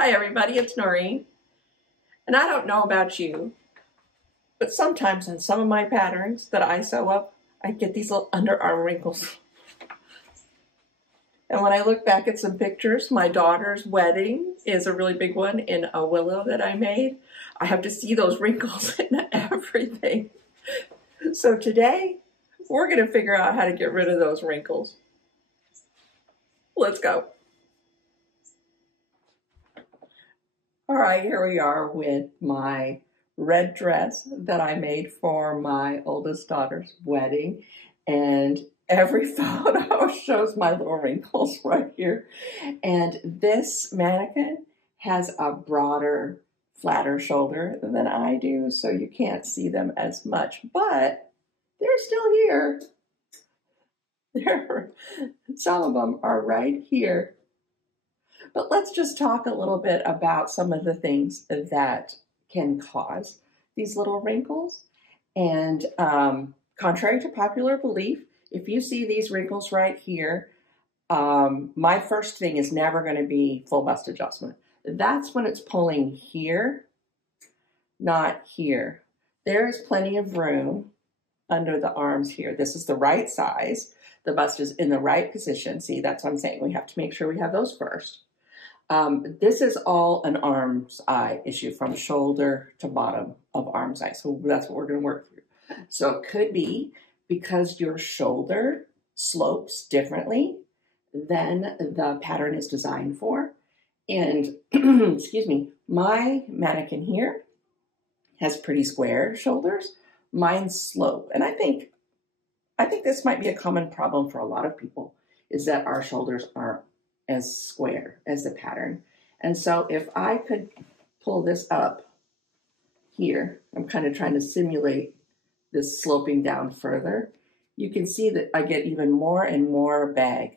Hi everybody, it's Noreen. And I don't know about you, but sometimes on some of my patterns that I sew up, I get these little underarm wrinkles. And when I look back at some pictures, my daughter's wedding is a really big one in a willow that I made. I have to see those wrinkles in everything. So today, we're going to figure out how to get rid of those wrinkles. Let's go. All right, here we are with my red dress that I made for my oldest daughter's wedding. And every photo shows my little wrinkles right here. And this mannequin has a broader, flatter shoulder than I do, so you can't see them as much, but they're still here. Some of them are right here. But let's just talk a little bit about some of the things that can cause these little wrinkles. And contrary to popular belief, if you see these wrinkles right here, my first thing is never going to be full bust adjustment. That's when it's pulling here, not here. There's plenty of room under the arms here. This is the right size. The bust is in the right position. See, that's what I'm saying. We have to make sure we have those first. This is all an arm's eye issue from shoulder to bottom of arm's eye. So that's what we're going to work through. So it could be because your shoulder slopes differently than the pattern is designed for. And, excuse me, my mannequin here has pretty square shoulders. Mine's slope. And I think this might be a common problem for a lot of people, is that our shoulders aren't as square as the pattern. And so if I could pull this up here, I'm kind of trying to simulate this sloping down further. You can see that I get even more and more bag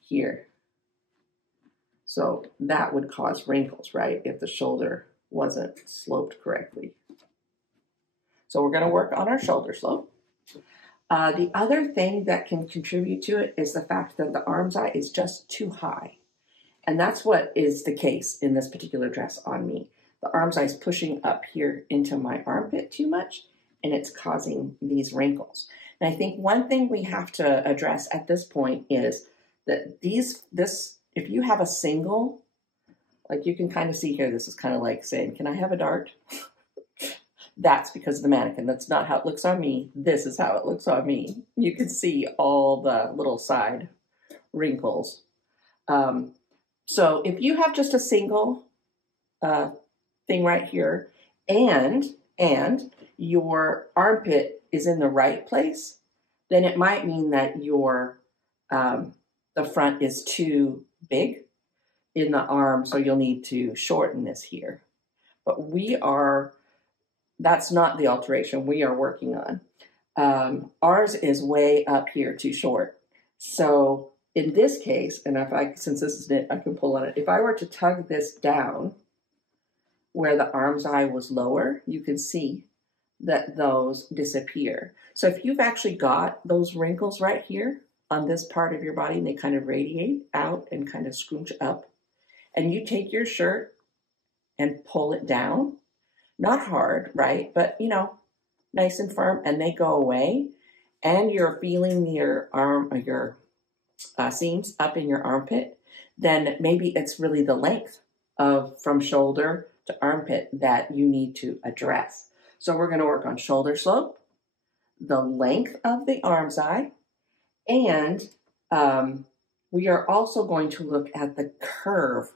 here. So that would cause wrinkles, right? If the shoulder wasn't sloped correctly. So we're going to work on our shoulder slope. The other thing that can contribute to it is the fact that the arm's eye is just too high. And that's what is the case in this particular dress on me. The arm's eye is pushing up here into my armpit too much, and it's causing these wrinkles. And I think one thing we have to address at this point is that if you have a single, like you can kind of see here, this is kind of like saying, can I have a dart? That's because of the mannequin. That's not how it looks on me. This is how it looks on me. You can see all the little side wrinkles. So if you have just a single thing right here and your armpit is in the right place, then it might mean that your the front is too big in the arm, so you'll need to shorten this here. But that's not the alteration we are working on. Ours is way up here too short. So in this case, and since this is it, I can pull on it. If I were to tug this down where the arm's eye was lower, you can see that those disappear. So if you've actually got those wrinkles right here on this part of your body, and they kind of radiate out and kind of scrunch up, and you take your shirt and pull it down, not hard, right? But, you know, nice and firm, and they go away, and you're feeling your arm or your seams up in your armpit, then maybe it's really the length from shoulder to armpit that you need to address. So we're going to work on shoulder slope, the length of the arm's eye, and we are also going to look at the curve.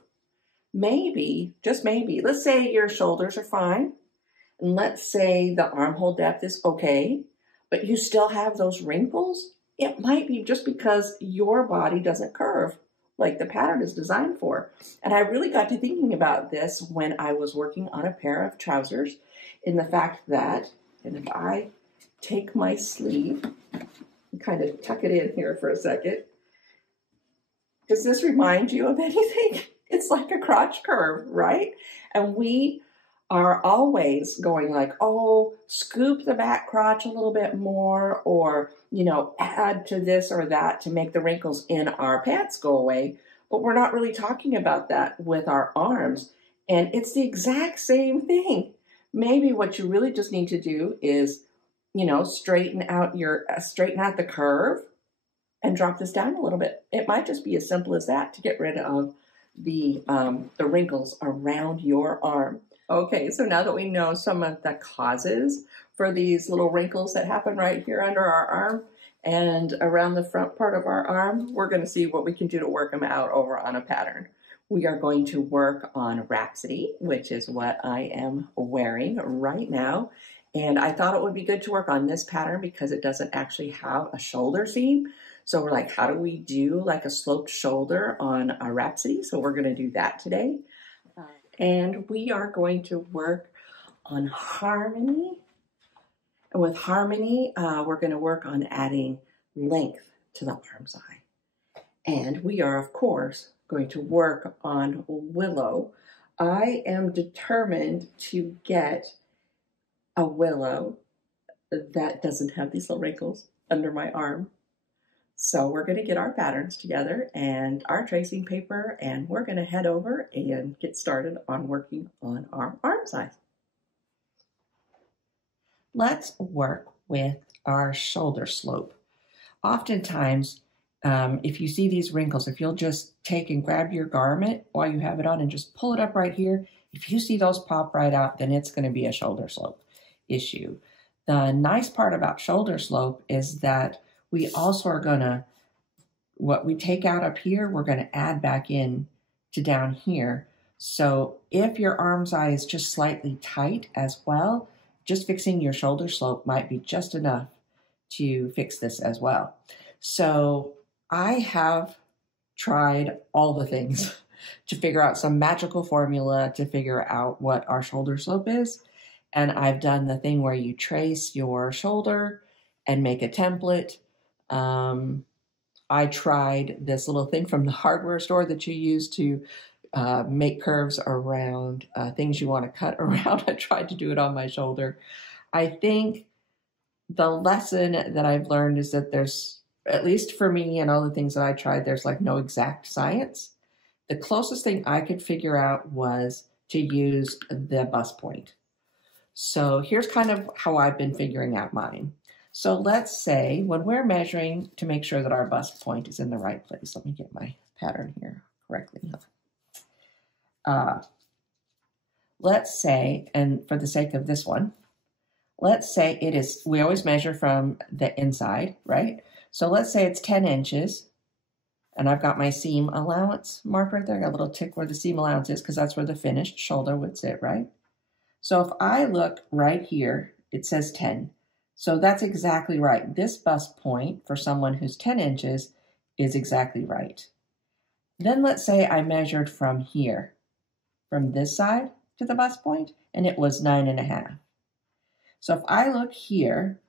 Maybe, just maybe, let's say your shoulders are fine, and let's say the armhole depth is okay, but you still have those wrinkles. It might be just because your body doesn't curve like the pattern is designed for. And I really got to thinking about this when I was working on a pair of trousers, in the fact that, and if I take my sleeve and kind of tuck it in here for a second, does this remind you of anything? It's like a crotch curve, right? And we are always going like, oh, scoop the back crotch a little bit more, or, you know, add to this or that to make the wrinkles in our pants go away. but we're not really talking about that with our arms. And it's the exact same thing. Maybe what you really just need to do is, you know, straighten out the curve and drop this down a little bit. It might just be as simple as that to get rid of the wrinkles around your arm. Okay, so now that we know some of the causes for these little wrinkles that happen right here under our arm and around the front part of our arm, we're going to see what we can do to work them out over on a pattern. We are going to work on Rhapsody, which is what I am wearing right now. And I thought it would be good to work on this pattern because it doesn't actually have a shoulder seam. So we're like, how do we do like a sloped shoulder on a Rhapsody? So we're going to do that today. And we are going to work on harmony. And with harmony, we're going to work on adding length to the armscye. And we are, of course, going to work on willow. I am determined to get a willow that doesn't have these little wrinkles under my arm. So we're going to get our patterns together and our tracing paper, and we're going to head over and get started on working on our armscye. Let's work with our shoulder slope. Oftentimes, if you see these wrinkles, if you'll just take and grab your garment while you have it on and just pull it up right here, if you see those pop right out, then it's going to be a shoulder slope issue. The nice part about shoulder slope is that we also are going to, what we take out up here, we're going to add back in to down here. So if your armscye is just slightly tight as well, just fixing your shoulder slope might be just enough to fix this as well. So I have tried all the things to figure out some magical formula to figure out what our shoulder slope is. And I've done the thing where you trace your shoulder and make a template. I tried this little thing from the hardware store that you use to make curves around things you want to cut around. I tried to do it on my shoulder. I think the lesson that I've learned is that there's, at least for me and all the things that I tried, there's like no exact science. The closest thing I could figure out was to use the bust point. So here's kind of how I've been figuring out mine. So let's say when we're measuring to make sure that our bust point is in the right place, let me get my pattern here correctly. Let's say, and for the sake of this one, let's say it is, we always measure from the inside, right? So let's say it's 10 inches, and I've got my seam allowance marked right there. I got a little tick where the seam allowance is because that's where the finished shoulder would sit, right? So if I look right here, it says 10. So that's exactly right. This bust point for someone who's 10 inches is exactly right. Then let's say I measured from here, from this side to the bust point, and it was 9.5. So if I look here,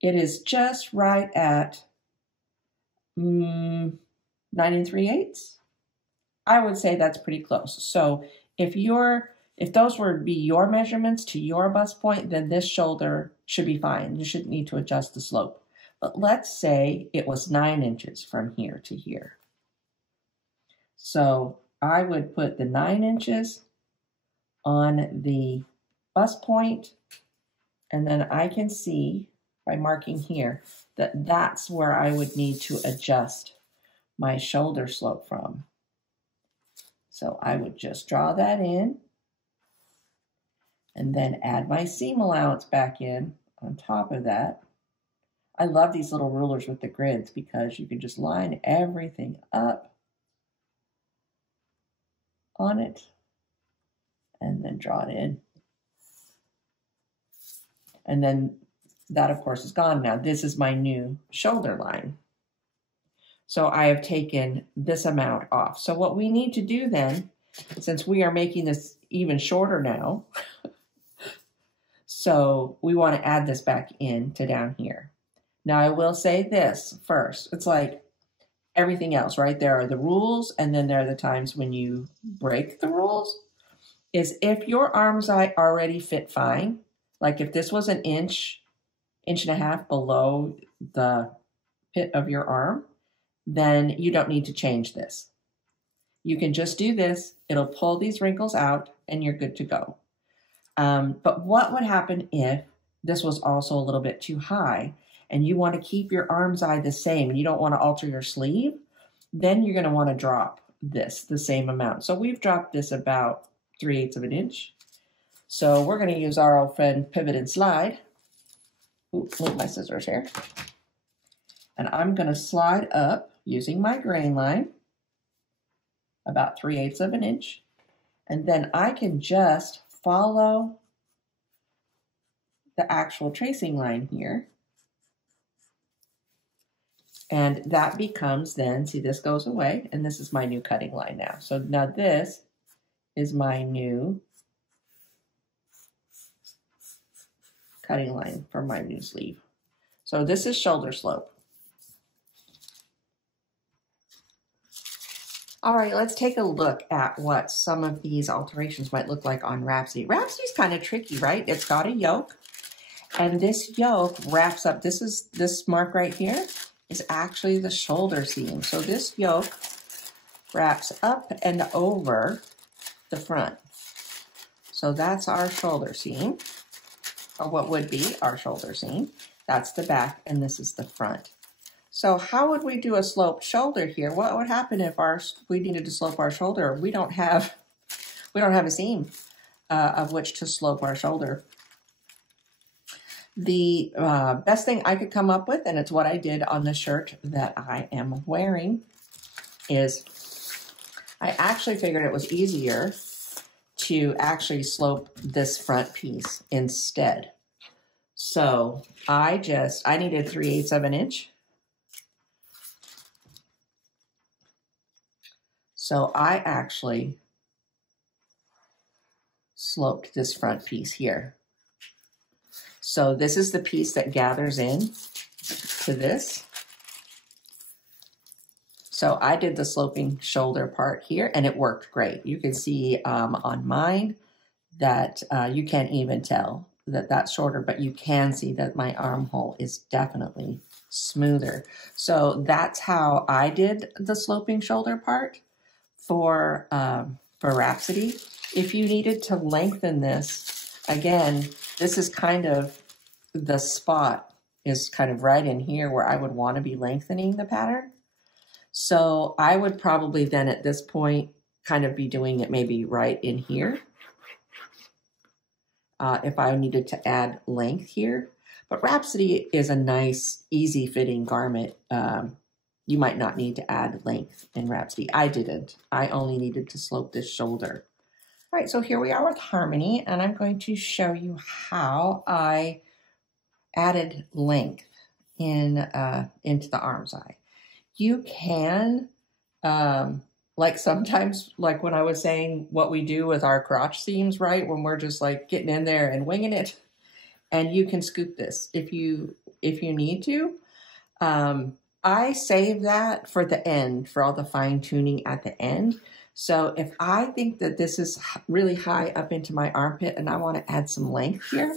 it is just right at 9 3/8. I would say that's pretty close. So if those were to be your measurements to your bust point, then this shoulder should be fine. You shouldn't need to adjust the slope. But let's say it was 9 inches from here to here. So I would put the 9 inches on the bust point, and then I can see by marking here that that's where I would need to adjust my shoulder slope from. So I would just draw that in and then add my seam allowance back in on top of that. I love these little rulers with the grids because you can just line everything up on it and then draw it in. And then that, of course, is gone now. This is my new shoulder line. So I have taken this amount off. So what we need to do then, since we are making this even shorter now, so we want to add this back in to down here. Now I will say this first. It's like everything else, right? There are the rules, and then there are the times when you break the rules. Is if your armscye already fit fine, like if this was an inch, 1.5 inches below the pit of your arm, then you don't need to change this. You can just do this. It'll pull these wrinkles out and you're good to go. But what would happen if this was also a little bit too high and you want to keep your arm's eye the same and you don't want to alter your sleeve? Then you're going to want to drop this the same amount. So we've dropped this about 3/8 of an inch. So we're going to use our old friend Pivot and Slide. Oops, move my scissors here. And I'm going to slide up using my grain line about 3/8 of an inch. And then I can just follow the actual tracing line here. And that becomes then, see, this goes away, and this is my new cutting line now. So now this is my new cutting line for my new sleeve. So this is shoulder slope. All right, let's take a look at what some of these alterations might look like on Rhapsody. Rhapsody's kind of tricky, right? It's got a yoke, and this yoke wraps up. This mark right here is actually the shoulder seam. So this yoke wraps up and over the front. So that's our shoulder seam, or what would be our shoulder seam. That's the back, and this is the front. So how would we do a sloped shoulder here? What would happen if we needed to slope our shoulder? We don't have a seam of which to slope our shoulder. The best thing I could come up with, and it's what I did on the shirt that I am wearing, is I actually figured it was easier to actually slope this front piece instead. So I needed 3/8 of an inch. So I actually sloped this front piece here. So this is the piece that gathers in to this. So I did the sloping shoulder part here, and it worked great. You can see on mine that you can't even tell that that's shorter, but you can see that my armhole is definitely smoother. So that's how I did the sloping shoulder part for Rhapsody. If you needed to lengthen this, again, this is kind of the spot is kind of right in here where I would want to be lengthening the pattern. So I would probably then at this point kind of be doing it maybe right in here if I needed to add length here. But Rhapsody is a nice, easy fitting garment. You might not need to add length in Rhapsody. I didn't. I only needed to slope this shoulder. All right, so here we are with Harmony, and I'm going to show you how I added length into the arm's eye. You can, like sometimes, like when I was saying what we do with our crotch seams, right? When we're just like getting in there and winging it, and you can scoop this if you need to. I save that for the end, for all the fine tuning at the end. So if I think that this is really high up into my armpit and I want to add some length here,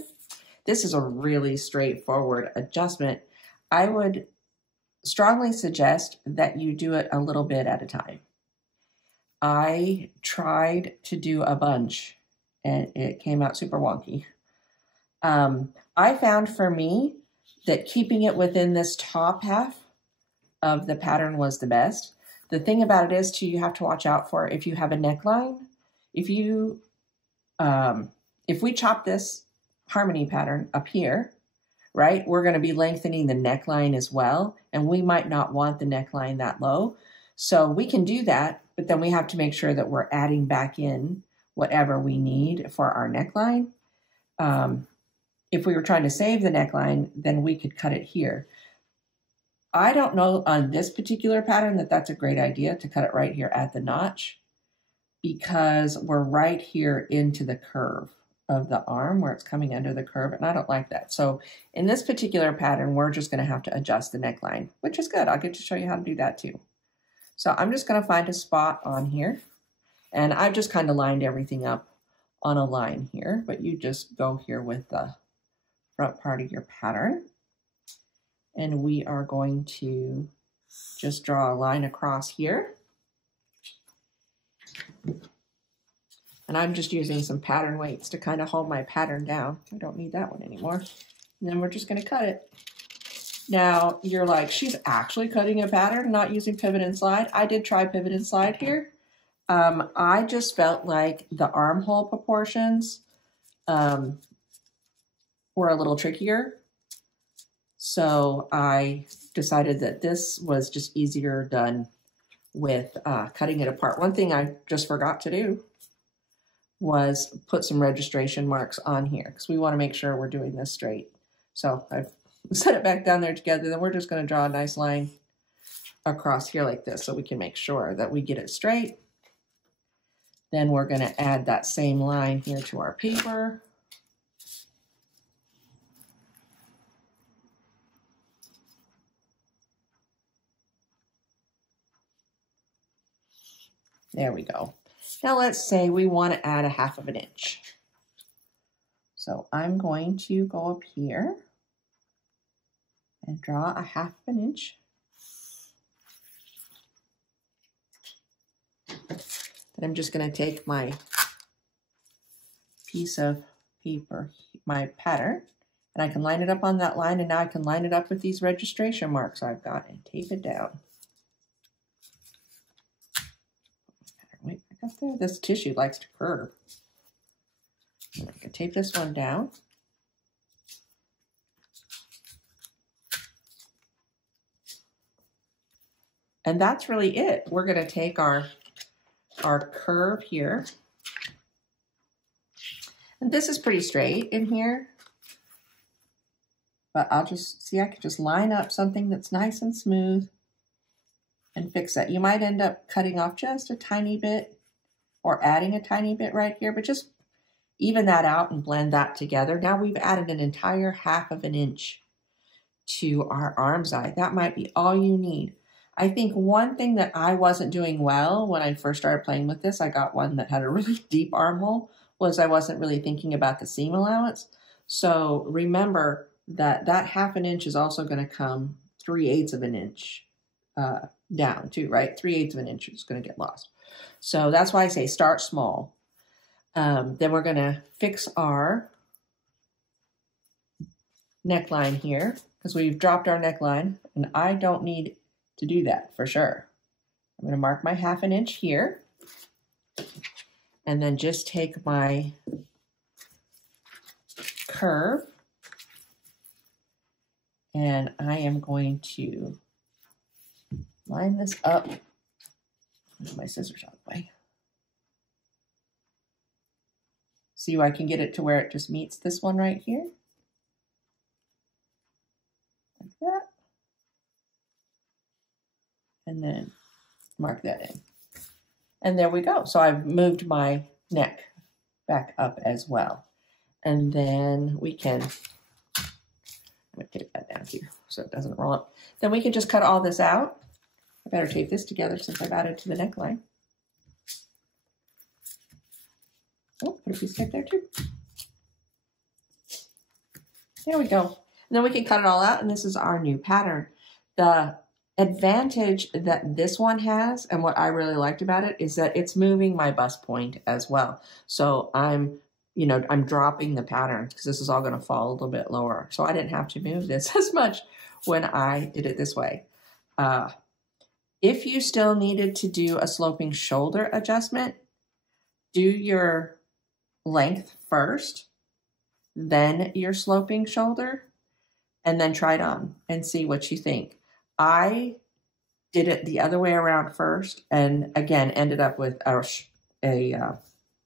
this is a really straightforward adjustment. I would strongly suggest that you do it a little bit at a time. I tried to do a bunch and it came out super wonky. I found for me that keeping it within this top half of the pattern was the best. The thing about it is too, you have to watch out for if you have a neckline. If we chop this Harmony pattern up here, right, we're going to be lengthening the neckline as well, and we might not want the neckline that low. So we can do that, but then we have to make sure that we're adding back in whatever we need for our neckline. If we were trying to save the neckline, then we could cut it here. I don't know on this particular pattern that that's a great idea to cut it right here at the notch, because we're right here into the curve of the arm where it's coming under the curve, and I don't like that. So in this particular pattern, we're just going to have to adjust the neckline, which is good. I'll get to show you how to do that too. So I'm just going to find a spot on here, and I've just kind of lined everything up on a line here, but you just go here with the front part of your pattern. And we are going to just draw a line across here. And I'm just using some pattern weights to kind of hold my pattern down. I don't need that one anymore. And then we're just going to cut it. Now, you're like, she's actually cutting a pattern, not using pivot and slide. I did try pivot and slide here. I just felt like the armhole proportions were a little trickier. So I decided that this was just easier done with cutting it apart. One thing I just forgot to do was put some registration marks on here because we want to make sure we're doing this straight. So I've set it back down there together. Then we're just going to draw a nice line across here like this so we can make sure that we get it straight. Then we're going to add that same line here to our paper. There we go. Now let's say we want to add a 1/2 inch. So I'm going to go up here and draw a 1/2 inch. Then I'm just going to take my piece of paper, my pattern, and I can line it up on that line, and now I can line it up with these registration marks I've got and tape it down. Wait, back up there. This tissue likes to curve. And I can tape this one down. And that's really it. We're going to take our curve here. And this is pretty straight in here. But I'll just, see, I can just line up something that's nice and smooth and fix that. You might end up cutting off just a tiny bit or adding a tiny bit right here, but just even that out and blend that together. Now we've added an entire 1/2 inch to our arm's eye. That might be all you need. I think one thing that I wasn't doing well when I first started playing with this, I got one that had a really deep armhole, was I wasn't really thinking about the seam allowance. So remember that that 1/2 inch is also going to come 3/8 inch down too, right? 3/8 inch is going to get lost. So that's why I say start small. Then we're going to fix our neckline here because we've dropped our neckline, and I don't need to do that for sure. I'm going to mark my 1/2 inch here, and then just take my curve, and I am going to line this up. Move my scissors out of the way. See if I can get it to where it just meets this one right here. Like that. And then mark that in. And there we go. So I've moved my neck back up as well. And then we can, I'm going to tape that down too so it doesn't roll up. Then we can just cut all this out. I better tape this together since I've added to the neckline. Oh, put a piece of tape there too. There we go. And then we can cut it all out, and this is our new pattern. The advantage that this one has, and what I really liked about it, is that it's moving my bust point as well. So I'm dropping the pattern because this is all going to fall a little bit lower. So I didn't have to move this as much when I did it this way. If you still needed to do a sloping shoulder adjustment, do your length first, then your sloping shoulder, and then try it on and see what you think. I did it the other way around first, and again ended up with an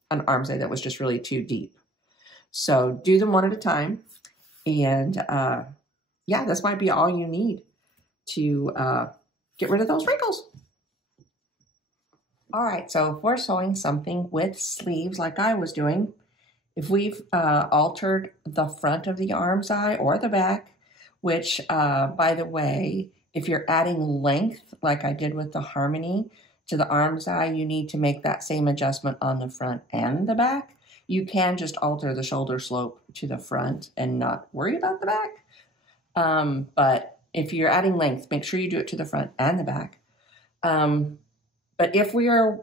arm's eye that was just really too deep. So do them one at a time, and yeah, this might be all you need to get rid of those wrinkles. All right, so if we're sewing something with sleeves like I was doing, if we've altered the front of the arm's eye or the back, which by the way, if you're adding length like I did with the Harmony to the arm's eye, you need to make that same adjustment on the front and the back. You can just alter the shoulder slope to the front and not worry about the back. But if you're adding length, make sure you do it to the front and the back. But if we are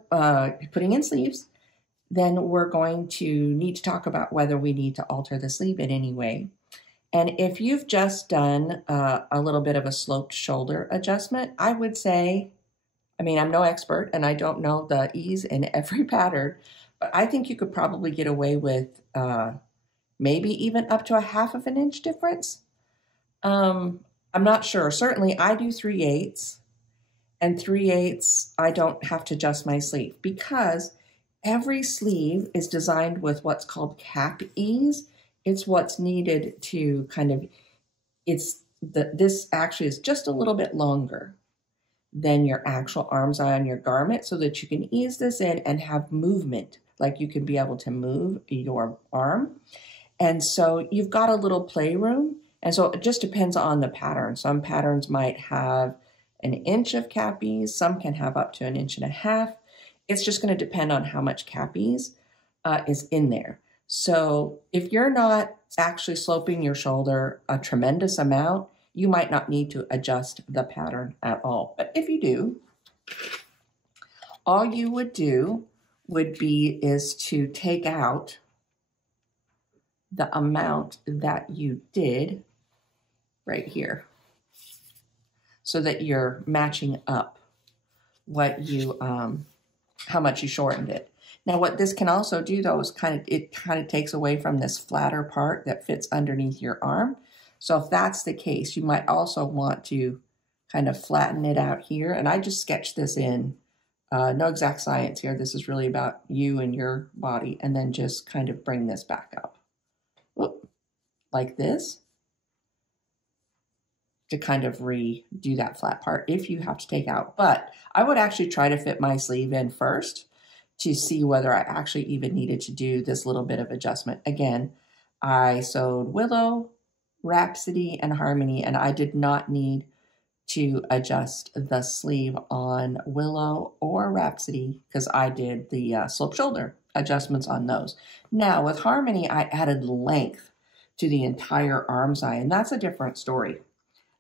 putting in sleeves, then we're going to need to talk about whether we need to alter the sleeve in any way. And if you've just done a little bit of a sloped shoulder adjustment, I would say, I mean, I'm no expert and I don't know the ease in every pattern, but I think you could probably get away with maybe even up to a half of an inch difference. I'm not sure. Certainly I do 3/8, and 3/8 I don't have to adjust my sleeve because every sleeve is designed with what's called cap ease. It's what's needed to kind of, this actually is just a little bit longer than your actual arm's eye on your garment so that you can ease this in and have movement, like you can be able to move your arm. And so you've got a little playroom. And so it just depends on the pattern. Some patterns might have an inch of cap ease, some can have up to 1.5 inches. It's just going to depend on how much cap ease is in there. So if you're not actually sloping your shoulder a tremendous amount, you might not need to adjust the pattern at all. But if you do, all you would do is to take out the amount that you did right here so that you're matching up what you, how much you shortened it. Now, what this can also do, though, is it kind of takes away from this flatter part that fits underneath your arm. So if that's the case, you might also want to kind of flatten it out here. And I just sketched this in. No exact science here. This is really about you and your body. And then just kind of bring this back up. Whoop, like this. To kind of redo that flat part if you have to take out. But I would actually try to fit my sleeve in first to see whether I actually even needed to do this little bit of adjustment. Again, I sewed Willow, Rhapsody, and Harmony, and I did not need to adjust the sleeve on Willow or Rhapsody because I did the sloped shoulder adjustments on those. Now with Harmony, I added length to the entire arm's eye, and that's a different story.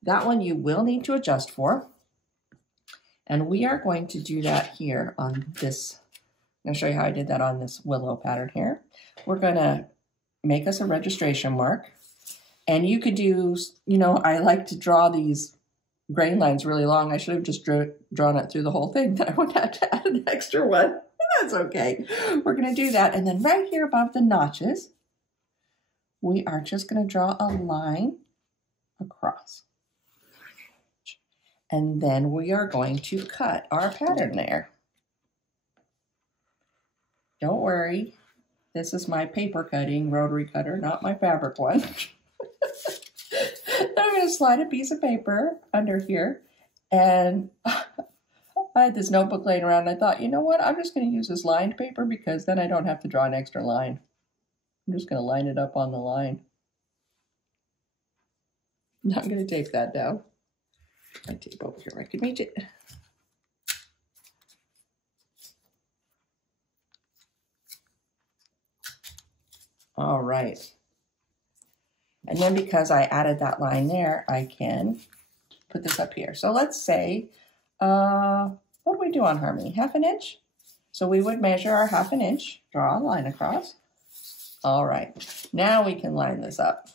That one you will need to adjust for, and we are going to do that here on this. I'm going to show you how I did that on this Willow pattern here. We're going to make us a registration mark. And you could do, you know, I like to draw these grain lines really long. I should have just drawn it through the whole thing. Then I would have to add an extra one. That's okay. We're going to do that. And then right here above the notches, we are just going to draw a line across. And then we are going to cut our pattern there. Don't worry, this is my paper cutting rotary cutter, not my fabric one. I'm going to slide a piece of paper under here, and I had this notebook laying around, and I thought, you know what, I'm just going to use this lined paper because then I don't have to draw an extra line. I'm just going to line it up on the line. Now I'm going to tape that down. My tape over here, I could reach it. All right. And then because I added that line there, I can put this up here. So let's say, what do we do on Harmony? 1/2 inch? So we would measure our 1/2 inch, draw a line across. All right, now we can line this up.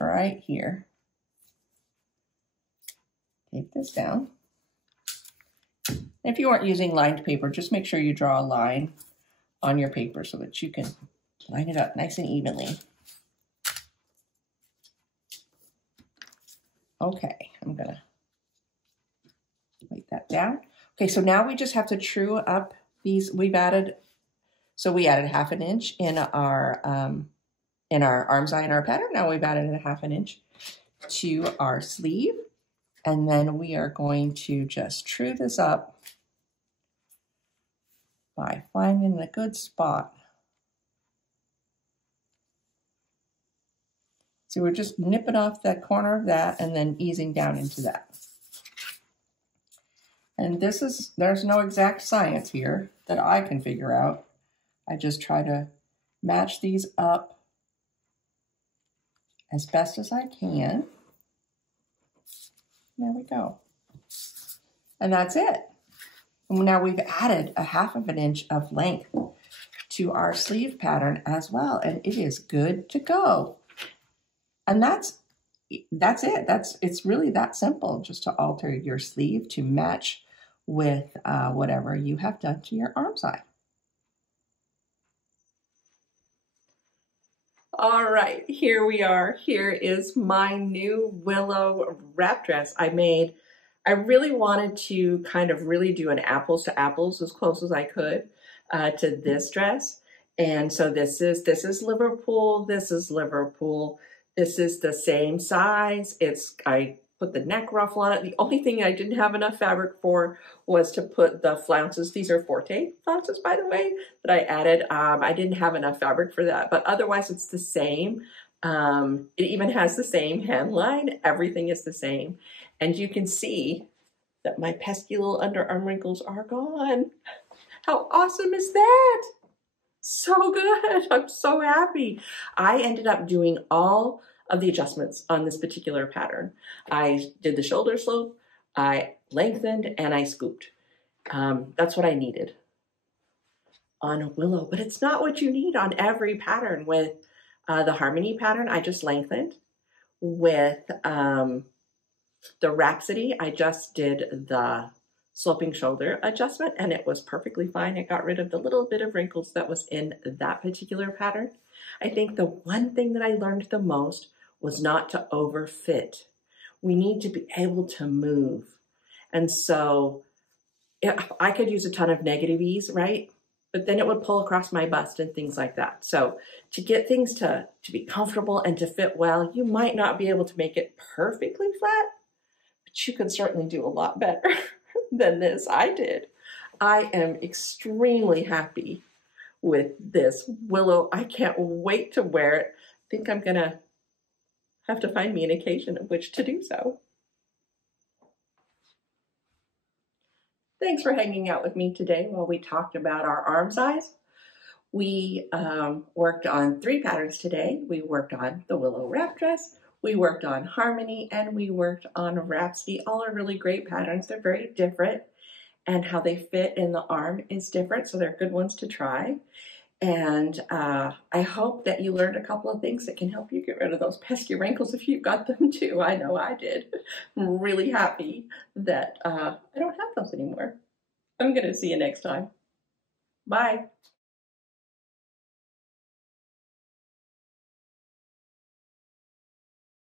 Right here. Tape this down. If you aren't using lined paper, just make sure you draw a line on your paper so that you can line it up nice and evenly. Okay, I'm gonna write that down. Okay, so now we just have to true up these. We added 1/2 inch in our arm's eye in our pattern. Now we've added 1/2 inch to our sleeve, and then we are going to just true this up by finding a good spot. So we're just nipping off that corner of that and then easing down into that. And there's no exact science here that I can figure out. I just try to match these up as best as I can. There we go. And that's it. And now we've added a 1/2 inch of length to our sleeve pattern as well, and it is good to go. And that's it. It's really that simple, just to alter your sleeve to match with whatever you have done to your arm side. All right, here we are. Here is my new Willow Wrap Dress I made. I really wanted to kind of really do an apples to apples as close as I could to this dress. And so this is Liverpool, this is Liverpool. This is the same size. I put the neck ruffle on it. The only thing I didn't have enough fabric for was to put the flounces. These are Forte flounces, by the way, that I added. I didn't have enough fabric for that, but otherwise it's the same. It even has the same hemline. Everything is the same. And you can see that my pesky little underarm wrinkles are gone. How awesome is that? So good. I'm so happy. I ended up doing all of the adjustments on this particular pattern. I did the shoulder slope, I lengthened, and I scooped. That's what I needed on Willow, but it's not what you need on every pattern. With the Harmony pattern, I just lengthened. With the Rhapsody, I just did the sloping shoulder adjustment, and it was perfectly fine. It got rid of the little bit of wrinkles that was in that particular pattern. I think the one thing that I learned the most was not to overfit. We need to be able to move. And so I could use a ton of negative ease, right? But then it would pull across my bust and things like that. So to get things to be comfortable and to fit well, you might not be able to make it perfectly flat, but you can certainly do a lot better than this I did. I am extremely happy with this Willow. I can't wait to wear it. I think I'm gonna have to find me an occasion of which to do so. Thanks for hanging out with me today while we talked about our arm size. We worked on 3 patterns today. We worked on the Willow Wrap Dress, we worked on Harmony, and we worked on Rhapsody. All are really great patterns. They're very different, and how they fit in the arm is different, so they're good ones to try. And I hope that you learned a couple of things that can help you get rid of those pesky wrinkles if you've got them too. I know I did. I'm really happy that I don't have those anymore. I'm going to see you next time. Bye.